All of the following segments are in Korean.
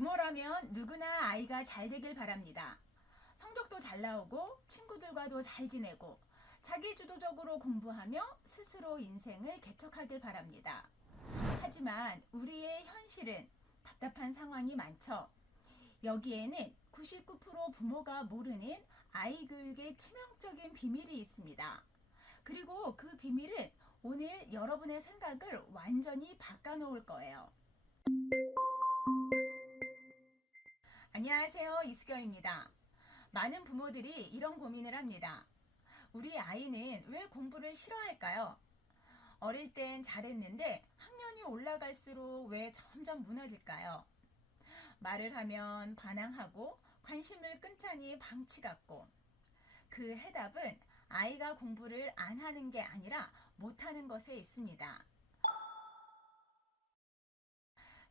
부모라면 누구나 아이가 잘 되길 바랍니다. 성적도 잘 나오고 친구들과도 잘 지내고 자기주도적으로 공부하며 스스로 인생을 개척하길 바랍니다. 하지만 우리의 현실은 답답한 상황이 많죠. 여기에는 99% 부모가 모르는 아이 교육의 치명적인 비밀이 있습니다. 그리고 그 비밀은 오늘 여러분의 생각을 완전히 바꿔놓을 거예요. 안녕하세요, 이수경입니다. 많은 부모들이 이런 고민을 합니다. 우리 아이는 왜 공부를 싫어할까요? 어릴 땐 잘했는데 학년이 올라갈수록 왜 점점 무너질까요? 말을 하면 반항하고 관심을 끊자니 방치 같고. 그 해답은 아이가 공부를 안 하는 게 아니라 못하는 것에 있습니다.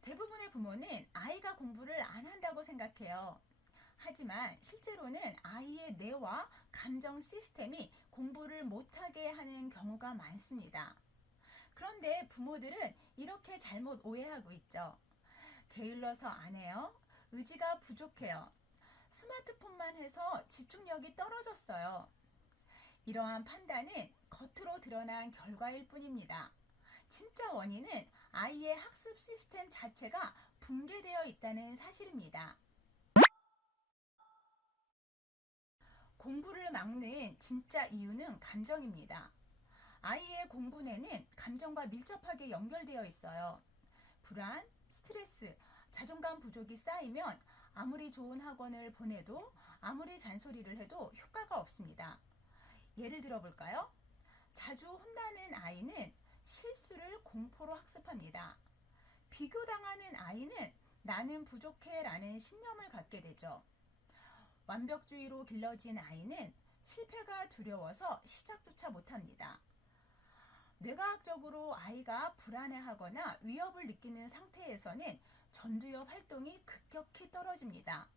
대부분의 부모는 아이가 공부를 안 한다고 생각해요. 하지만 실제로는 아이의 뇌와 감정 시스템이 공부를 못하게 하는 경우가 많습니다. 그런데 부모들은 이렇게 잘못 오해하고 있죠. 게을러서 안 해요. 의지가 부족해요. 스마트폰만 해서 집중력이 떨어졌어요. 이러한 판단은 겉으로 드러난 결과일 뿐입니다. 진짜 원인은 아이의 학습 시스템 자체가 붕괴되어 있다는 사실입니다. 공부를 막는 진짜 이유는 감정입니다. 아이의 공부뇌는 감정과 밀접하게 연결되어 있어요. 불안, 스트레스, 자존감 부족이 쌓이면 아무리 좋은 학원을 보내도 아무리 잔소리를 해도 효과가 없습니다. 예를 들어볼까요? 자주 혼나는 아이는 실수를 공포로 학습합니다. 비교당하는 아이는 나는 부족해 라는 신념을 갖게 되죠. 완벽주의로 길러진 아이는 실패가 두려워서 시작조차 못합니다. 뇌과학적으로 아이가 불안해하거나 위협을 느끼는 상태에서는 전두엽 활동이 급격히 떨어집니다.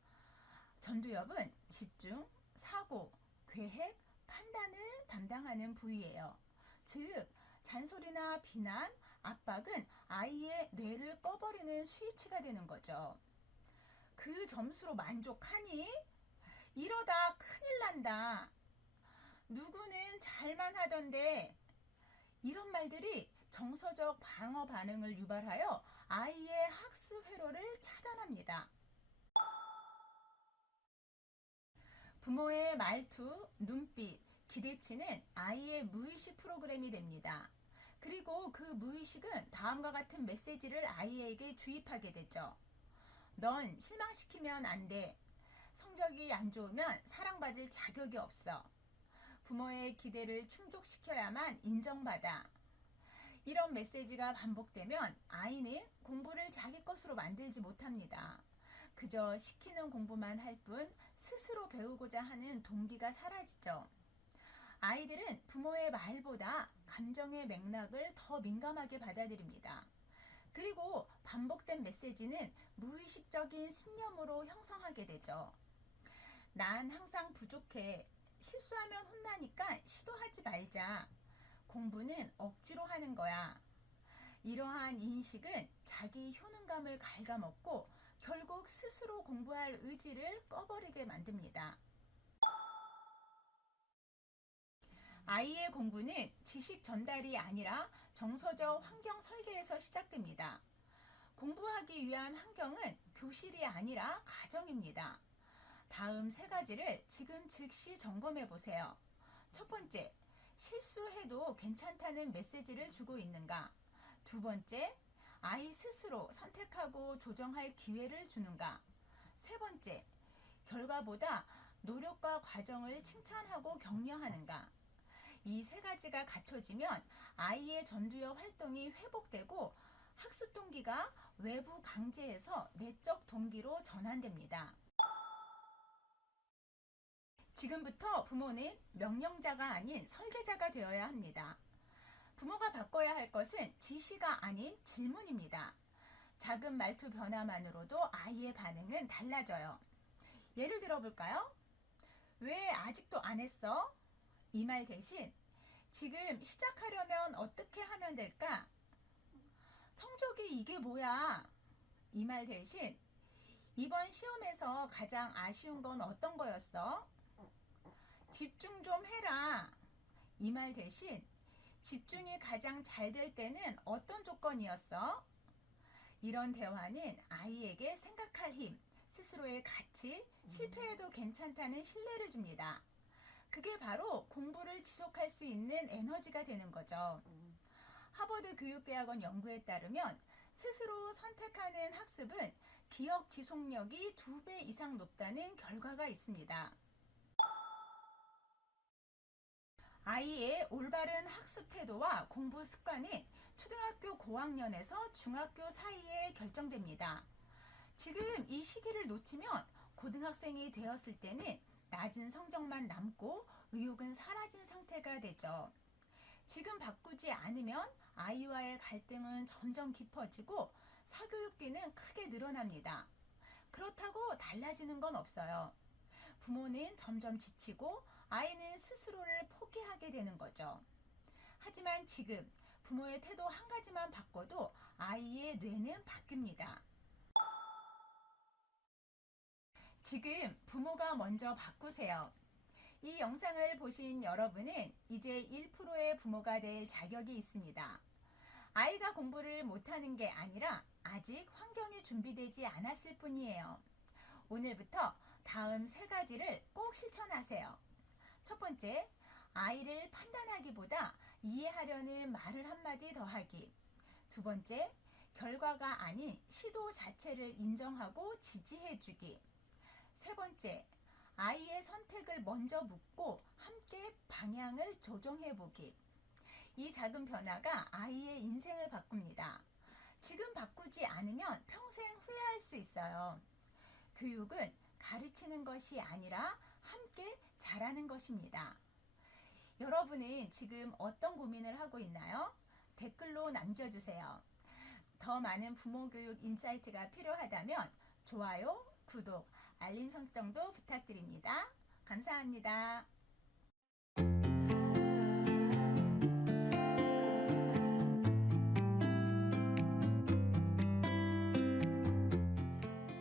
전두엽은 집중, 사고, 계획, 판단을 담당하는 부위예요. 즉, 잔소리나 비난, 압박은 아이의 뇌를 꺼버리는 스위치가 되는 거죠. 그 점수로 만족하니? 이러다 큰일 난다. 누구는 잘만 하던데. 이런 말들이 정서적 방어 반응을 유발하여 아이의 학습 회로를 차단합니다. 부모의 말투, 눈빛, 기대치는 아이의 무의식 프로그램이 됩니다. 그리고 그 무의식은 다음과 같은 메시지를 아이에게 주입하게 되죠. 넌 실망시키면 안 돼. 성적이 안 좋으면 사랑받을 자격이 없어. 부모의 기대를 충족시켜야만 인정받아. 이런 메시지가 반복되면 아이는 공부를 자기 것으로 만들지 못합니다. 그저 시키는 공부만 할 뿐 스스로 배우고자 하는 동기가 사라지죠. 아이들은 부모의 말보다 감정의 맥락을 더 민감하게 받아들입니다. 그리고 반복된 메시지는 무의식적인 신념으로 형성하게 되죠. 난 항상 부족해. 실수하면 혼나니까 시도하지 말자. 공부는 억지로 하는 거야. 이러한 인식은 자기 효능감을 갉아먹고 결국 스스로 공부할 의지를 꺼버리게 만듭니다. 아이의 공부는 지식 전달이 아니라 정서적 환경 설계에서 시작됩니다. 공부하기 위한 환경은 교실이 아니라 가정입니다. 다음 세 가지를 지금 즉시 점검해 보세요. 첫 번째, 실수해도 괜찮다는 메시지를 주고 있는가? 두 번째, 아이 스스로 선택하고 조정할 기회를 주는가? 세 번째, 결과보다 노력과 과정을 칭찬하고 격려하는가? 이 세 가지가 갖춰지면 아이의 전두엽 활동이 회복되고 학습 동기가 외부 강제에서 내적 동기로 전환됩니다. 지금부터 부모는 명령자가 아닌 설계자가 되어야 합니다. 부모가 바꿔야 할 것은 지시가 아닌 질문입니다. 작은 말투 변화만으로도 아이의 반응은 달라져요. 예를 들어볼까요? 왜 아직도 안 했어? 이 말 대신 지금 시작하려면 어떻게 하면 될까? 성적이 이게 뭐야? 이 말 대신 이번 시험에서 가장 아쉬운 건 어떤 거였어? 집중 좀 해라. 이 말 대신 집중이 가장 잘 될 때는 어떤 조건이었어? 이런 대화는 아이에게 생각할 힘, 스스로의 가치, 실패해도 괜찮다는 신뢰를 줍니다. 그게 바로 공부를 지속할 수 있는 에너지가 되는 거죠. 하버드 교육대학원 연구에 따르면 스스로 선택하는 학습은 기억 지속력이 2배 이상 높다는 결과가 있습니다. 아이의 올바른 학습 태도와 공부 습관은 초등학교 고학년에서 중학교 사이에 결정됩니다. 지금 이 시기를 놓치면 고등학생이 되었을 때는 낮은 성적만 남고 의욕은 사라진 상태가 되죠. 지금 바꾸지 않으면 아이와의 갈등은 점점 깊어지고 사교육비는 크게 늘어납니다. 그렇다고 달라지는 건 없어요. 부모는 점점 지치고 아이는 스스로를 포기하게 되는 거죠. 하지만 지금 부모의 태도 한 가지만 바꿔도 아이의 뇌는 바뀝니다. 지금 부모가 먼저 바꾸세요. 이 영상을 보신 여러분은 이제 1%의 부모가 될 자격이 있습니다. 아이가 공부를 못하는 게 아니라 아직 환경이 준비되지 않았을 뿐이에요. 오늘부터 다음 3가지를 꼭 실천하세요. 첫 번째, 아이를 판단하기보다 이해하려는 말을 한마디 더 하기. 두 번째, 결과가 아닌 시도 자체를 인정하고 지지해주기. 세 번째, 아이의 선택을 먼저 묻고 함께 방향을 조정해보기. 이 작은 변화가 아이의 인생을 바꿉니다. 지금 바꾸지 않으면 평생 후회할 수 있어요. 교육은 가르치는 것이 아니라 함께 잘하는 것입니다. 여러분은 지금 어떤 고민을 하고 있나요? 댓글로 남겨주세요. 더 많은 부모 교육 인사이트가 필요하다면 좋아요, 구독, 알림 설정도 부탁드립니다. 감사합니다.